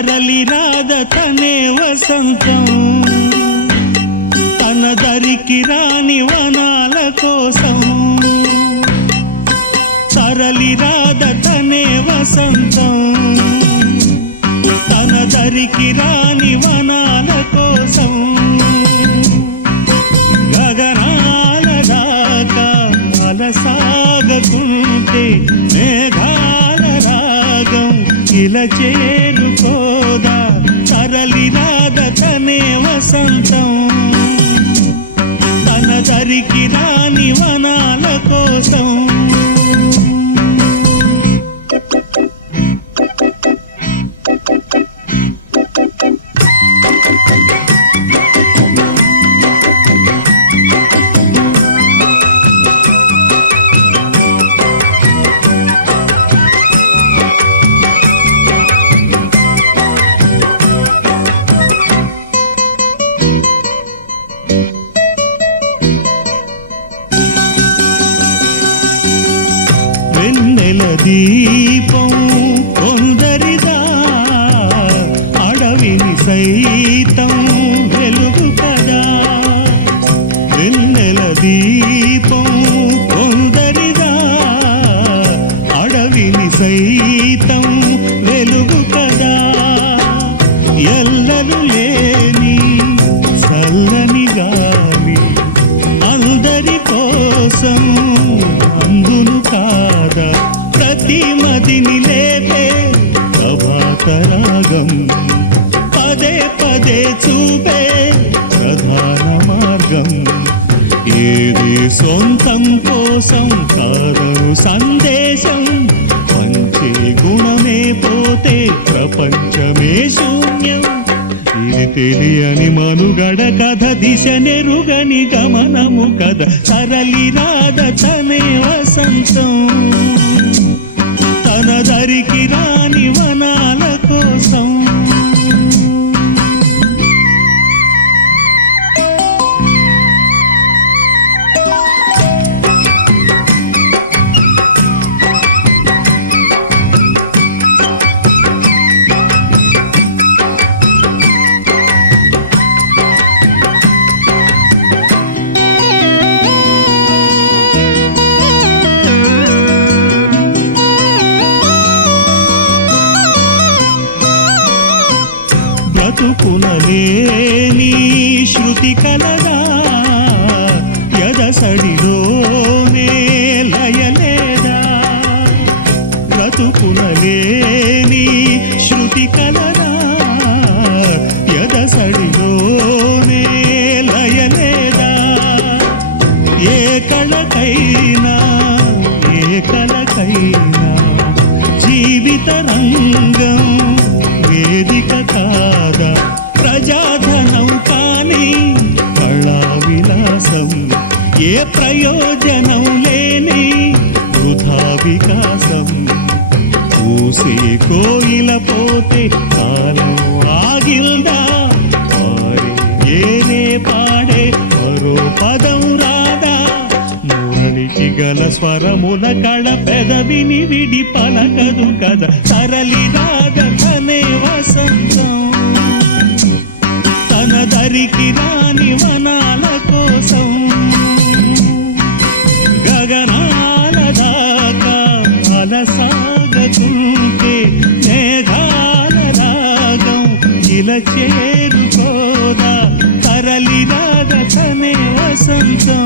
తరలి రాద తనే వసంతం తన దరికి రాని వనాల కోసం తరలి రాద తనే వసంతం తన దరికి రాని వనాల కోసం గగనాల దాకా అలసాగకుంటే మేఘాల రాగం ఇలా చేరుకోదా తరలి రాద తనే వసంతం తన దరికి రాని వనాల కోసం వెన్నెల దీపం కొందరిదా అడవిని సైతం వెలుగు కదా వెన్నెల దీపం కొందరిదా అడవిని సైతం వెలుగు కదా ఎల్లలు లేని చల్లని గాలి అందరి కోసం అందును కాదా ప్రతి మదిని లేపే ప్రభాతరాగం పదే పదే చూపే ప్రధాన మార్గం ఏది సొంతం కోసం కాదను సందేశం పంచే గుణమే పోతే ప్రపంచమే శూన్యం ఇది తెలియని మనుగడ కథ దిశ నెరుగని గమనము కథ సరళి రాద తనే వసంతం తన దరికి రాని వనాల కోసం బ్రతుకునలేని శృతి కలదా ఎదసడిలోనే లయలేదా బ్రతుకునలేని శృతి కలదా ఎదసడిలోనే లయలేదా ఏ కళకైనా ఏ కళకైనా జీవిత రంగం వేదిక కాదా ప్రజాధనం కానీ కళా విలాసం ఏ ప్రయోజనం లేని వృధా వికాసం పూసే కోయిల పోతే కాలం ఆగిల్దా పాడే ఏనే పాడే మరో పదం రాదా మురళికి గల స్వరముల కళ పెదవిని విడి పలకదు కదా సరళి రాగ తనే వసంతం తన దరికి రాని వనాల కోసం గగనాల దాకా అలసాగకుంటే మేఘాల రాగం ఇలా చేరుకోదా తరలి రాగ తనే వసంతం